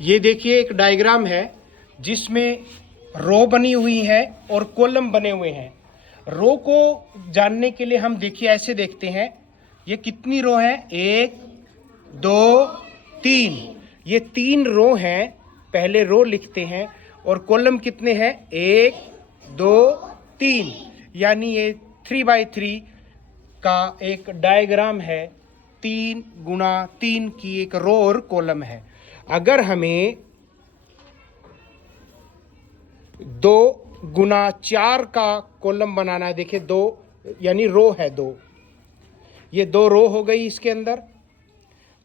ये देखिए एक डायग्राम है जिसमें रो बनी हुई है और कॉलम बने हुए हैं। रो को जानने के लिए हम देखिए ऐसे देखते हैं, ये कितनी रो है, 1 2 3। ये 3 रो हैं, पहले रो लिखते हैं। और कॉलम कितने हैं, 1 2 3, यानी ये 3x3 का एक डायग्राम है। 3 गुणा 3 की एक रो और कॉलम है। अगर हमें 2 गुणा 4 का कॉलम बनाना है, देखिए 2 यानी रो है 2, ये 2 रो हो गई, इसके अंदर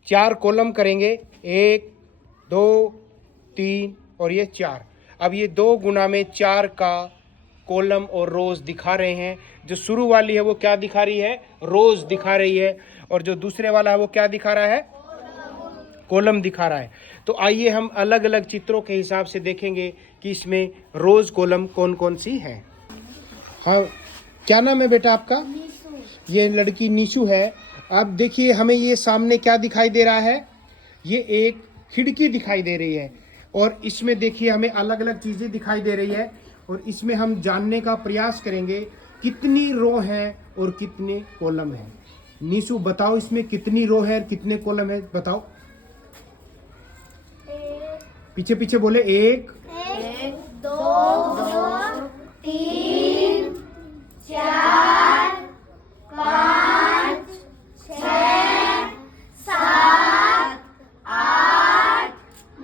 4 कॉलम करेंगे, 1 2 3 और ये 4। अब ये 2 गुणा में 4 का कॉलम और रोज दिखा रहे हैं। जो शुरू वाली है वो क्या दिखा रही है, रोज दिखा रही है, और जो दूसरे वाला है वो क्या दिखा रहा है, कॉलम दिखा रहा है। तो आइए हम अलग अलग चित्रों के हिसाब से देखेंगे कि इसमें रोज कॉलम कौन कौन सी है। हाँ, क्या नाम है बेटा आपका? ये लड़की निशु है। अब देखिए हमें ये सामने क्या दिखाई दे रहा है, ये एक खिड़की दिखाई दे रही है, और इसमें देखिए हमें अलग अलग चीज़ें दिखाई दे रही है, और इसमें हम जानने का प्रयास करेंगे कितनी रो हैं और कितने कॉलम हैं। निशु बताओ, इसमें कितनी रो है और कितने कॉलम है, बताओ। पीछे पीछे बोले, 1 2 3 4 5 6 7 8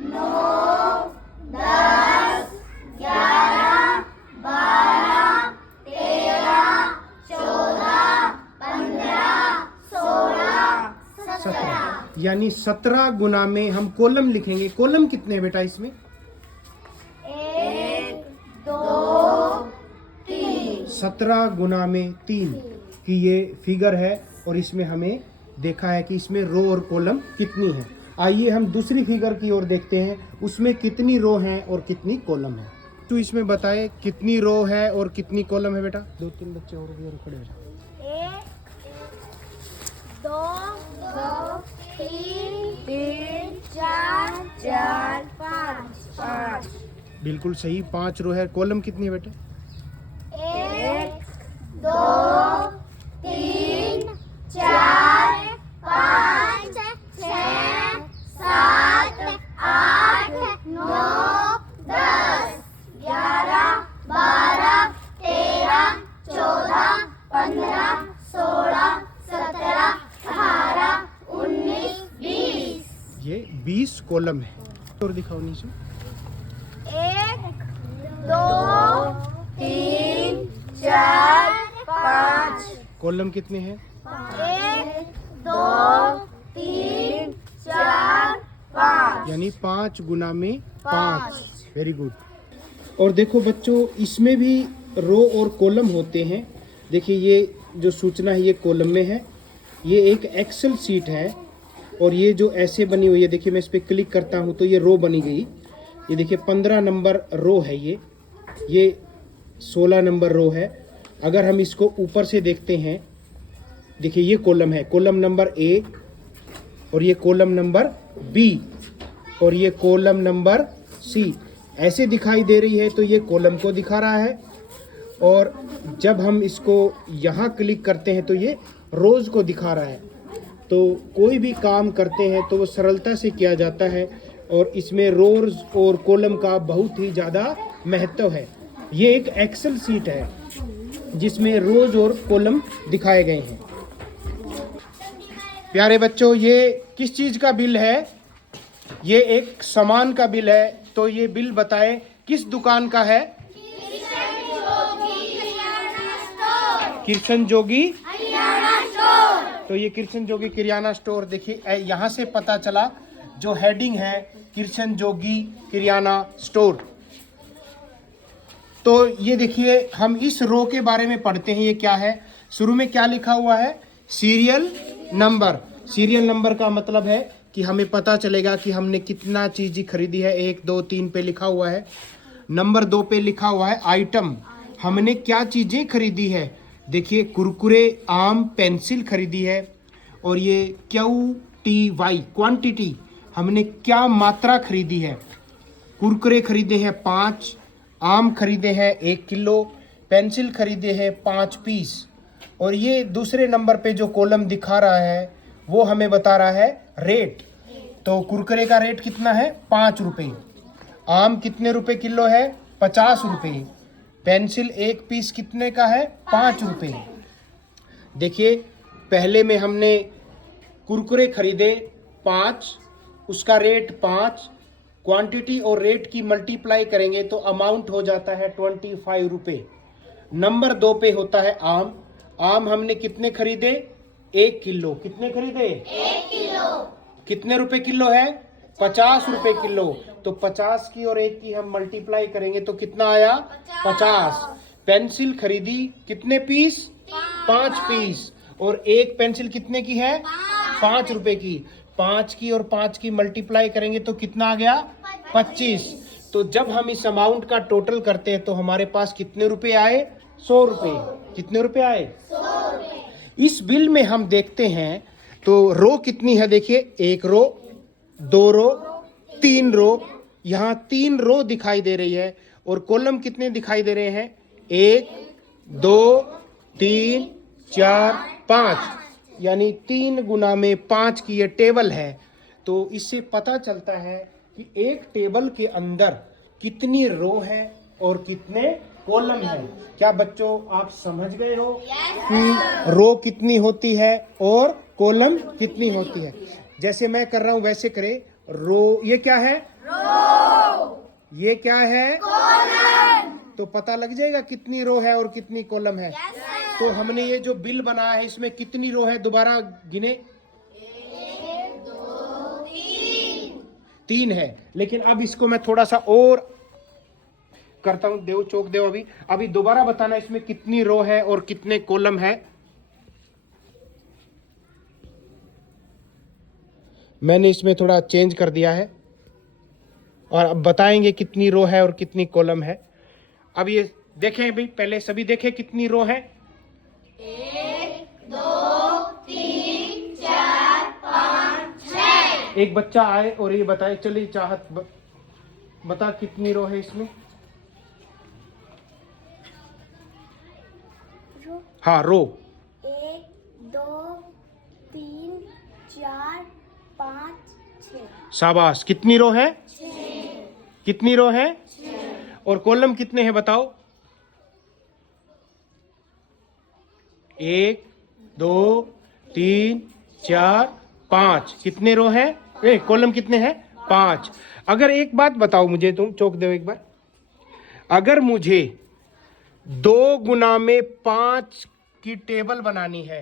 9 10 11 12 13 14 15 16 17। यानी 17 गुना में हम कॉलम लिखेंगे। कॉलम कितने हैं बेटा इसमें? 1 2 3। 17 गुना में 3 की ये फिगर है, और इसमें हमें देखा है कि इसमें रो और कॉलम कितनी है। आइए हम दूसरी फिगर की ओर देखते हैं, उसमें कितनी रो हैं और कितनी कॉलम है। तो इसमें बताए कितनी रो है और कितनी कॉलम है बेटा। 2-3 बच्चे और भी खड़े हो जाओ। 1 2 3 4 5। बिल्कुल सही, 5 रो है। कॉलम कितनी है बेटा? 1 2 3 4 5 6 7 8 9 10 11 12 13 14 15 16 17 18 19 20। ये 20 कॉलम है। और दिखाओ नीचे। 1 2 3 4 5। कॉलम कितने हैं? 1 2 3 4 5। यानी 5 गुना में 5। Very good. और देखो बच्चों, इसमें भी रो और कॉलम होते हैं। देखिए ये जो सूचना है ये कॉलम में है। ये एक एक्सेल सीट है, और ये जो ऐसे बनी हुई है, देखिए मैं इस पर क्लिक करता हूँ तो ये रो बनी गई। ये देखिए 15 नंबर रो है, ये 16 नंबर रो है। अगर हम इसको ऊपर से देखते हैं, देखिए ये कॉलम है, कॉलम नंबर ए, और ये कॉलम नंबर बी, और ये कॉलम नंबर सी ऐसे दिखाई दे रही है, तो ये कॉलम को दिखा रहा है। और जब हम इसको यहाँ क्लिक करते हैं तो ये रोज को दिखा रहा है। तो कोई भी काम करते हैं तो वो सरलता से किया जाता है, और इसमें रोज और कॉलम का बहुत ही ज़्यादा महत्व है। ये एक एक्सेल सीट है जिसमें रोज और कॉलम दिखाए गए हैं। प्यारे बच्चों, ये किस चीज़ का बिल है? ये एक सामान का बिल है। तो ये बिल बताएं किस दुकान का है? कृष्ण जोगी। तो ये कृष्ण जोगी किराना स्टोर। देखिए यहाँ से पता चला, जो हेडिंग है कृष्ण जोगी किराना स्टोर। तो ये देखिए हम इस रो के बारे में पढ़ते हैं। ये क्या है? शुरू में क्या लिखा हुआ है? Serial number. सीरियल नंबर का मतलब है कि हमें पता चलेगा कि हमने कितना चीज़ खरीदी है। 1 2 3 पे लिखा हुआ है। नंबर 2 पे लिखा हुआ है आइटम, हमने क्या चीज़ें खरीदी है। देखिए कुरकुरे, आम, पेंसिल खरीदी है। और ये QTY क्वांटिटी, हमने क्या मात्रा खरीदी है। कुरकुरे खरीदे हैं 5, आम खरीदे हैं 1 किलो, पेंसिल खरीदे हैं 5 पीस। और ये दूसरे नंबर पे जो कॉलम दिखा रहा है वो हमें बता रहा है रेट। तो कुरकुरे का रेट कितना है? 5 रुपये। आम कितने रुपए किलो है? 50 रुपये। पेंसिल 1 पीस कितने का है? 5 रुपये। देखिए, पहले में हमने कुरकुरे खरीदे 5, उसका रेट 5, क्वांटिटी और रेट की मल्टीप्लाई करेंगे तो अमाउंट हो जाता है 25 रुपये। नंबर 2 पे होता है आम। आम हमने कितने खरीदे? 1 किलो। कितने खरीदे? 1 किलो। कितने रुपए किलो है? 50 रुपए किलो। तो 50 की और 1 की हम मल्टीप्लाई करेंगे तो कितना आया? 50। पेंसिल खरीदी कितने पीस? 5 पीस। और एक पेंसिल कितने की है? 5 रुपए की। 5 की और 5 की मल्टीप्लाई करेंगे तो कितना आ गया? 25। तो जब हम इस अमाउंट का टोटल करते हैं तो हमारे पास कितने रुपए आए? 100 रुपए। कितने रुपए आए? 100 रुपए। इस बिल में हम देखते हैं तो रो कितनी है। देखिए, 1 रो, 2 रो, 3 रो। यहाँ 3 रो दिखाई दे रही है। और कॉलम कितने दिखाई दे रहे हैं? 1, 2, 3, 4, 5। यानी 3 गुना में 5 की ये टेबल है। तो इससे पता चलता है कि एक टेबल के अंदर कितनी रो है और कितने कॉलम है। क्या बच्चों आप समझ गए हो कि रो कितनी होती है और कॉलम कितनी होती है? जैसे मैं कर रहा हूं वैसे करे। रो, ये क्या है? रो। ये क्या है? कॉलम। तो पता लग जाएगा कितनी रो है और कितनी कॉलम है। तो हमने ये जो बिल बनाया है इसमें कितनी रो है? दोबारा गिने। 1, 2, 3 है। लेकिन अब इसको मैं थोड़ा सा और करता हूं। देव चौक देव। अभी दोबारा बताना इसमें कितनी रो है और कितने कॉलम है। मैंने इसमें थोड़ा चेंज कर दिया है और अब बताएंगे कितनी रो है और कितनी कॉलम है। अब ये देखें भाई, पहले सभी देखें कितनी रो है। 1, 2, 3, 4, 5, 6। एक बच्चा आए और ये बताए। चलिए चाहत बता कितनी रो है इसमें। हाँ, रो। 1, 2, 3, 4, 5, 6। शाबाश। कितनी रो है? 6। कितनी रो है? 6। और कॉलम कितने हैं बताओ। 1, 2, 3, 4, 5। कितने रो है? कॉलम कितने हैं? 5। अगर एक बात बताओ मुझे, तुम चौक दो एक बार। अगर मुझे 2 गुना में 5 की टेबल बनानी है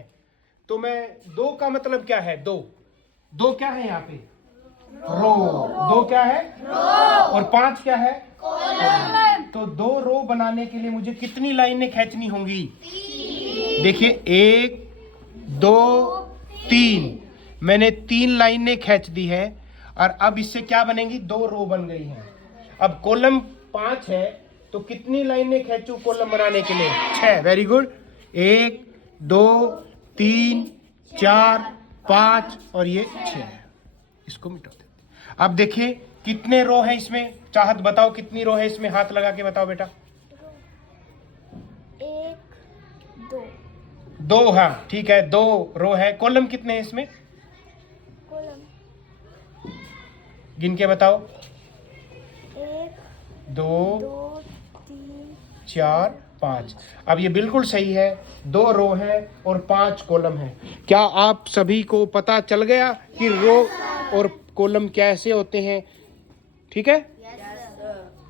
तो मैं 2 का मतलब क्या है? 2 क्या है यहाँ पे? रो। 2 क्या है? रो। और 5 क्या है? कॉलम। तो 2 रो बनाने के लिए मुझे कितनी लाइनें खींचनी होंगी? 3। देखिए, 1, 2, 3। मैंने 3 लाइनें खींच दी है और अब इससे क्या बनेंगी? 2 रो बन गई हैं। अब कॉलम 5 है तो कितनी लाइनें खींचूं कॉलम बनाने के लिए? 6। Very good. 1, 2, 3, 4, 5 और ये 6। इसको मिटा देते। अब देखिए कितने रो है इसमें। चाहत बताओ कितनी रो है इसमें। हाथ लगा के बताओ बेटा। 1, 2। 2। हाँ ठीक है, 2 रो है। कॉलम कितने हैं इसमें? कॉलम गिन के बताओ। 1, 2, 2, 3, 4, 5। अब ये बिल्कुल सही है। 2 रो है और 5 कॉलम है। क्या आप सभी को पता चल गया कि रो और कॉलम कैसे होते हैं? ठीक है।